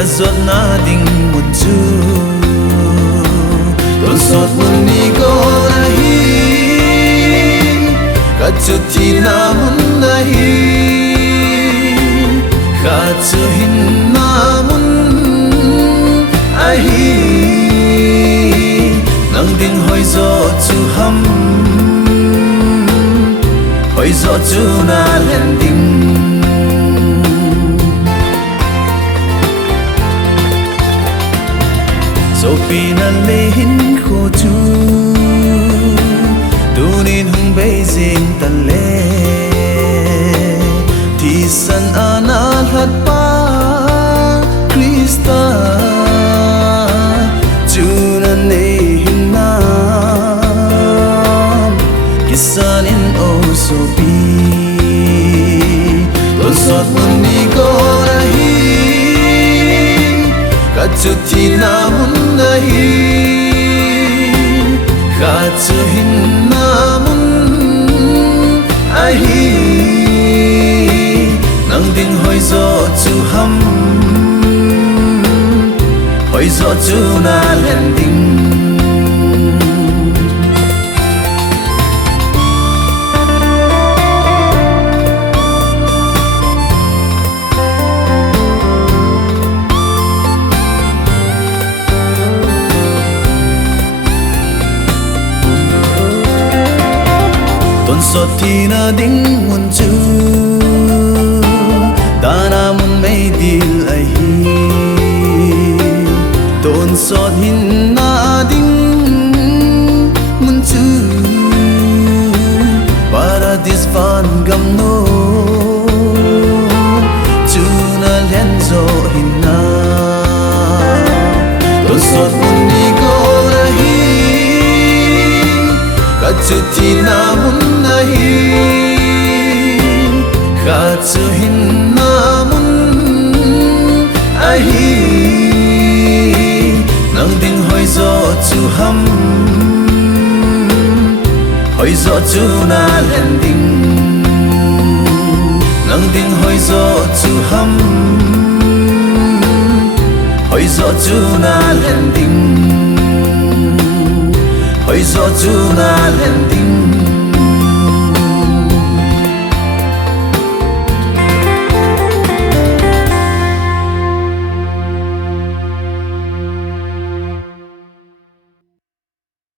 azot na ding munchu ton sot muni go na hi kachuti na mun na hi katsu hin na mun a hi nang ding hoi zo chu ham hoi zo chu na len ding so pina lehin kho chu tunin hung beijing tan le thi san ana hat pa krista chuna nehin na kisan in o so pi ton sot muni go na hi kachuti na mun na hi katsu hin na mun a hi nang ding hoi zo chu ham hoi zo chu na len ding ton sot thi na ding mun chu ta na mun mei dil ai hi ton sot hin na ding mun chu paradis fan gam no chu na len zo hin na ton sot mun ni go na hi kachuti na mun na hi katsu hin na mun a hi nang ding hoi zo chu ham hoi zo chu na len ding nang ding hoi zo chu ham hoi zo chu na len ding hoi zo chu na len ding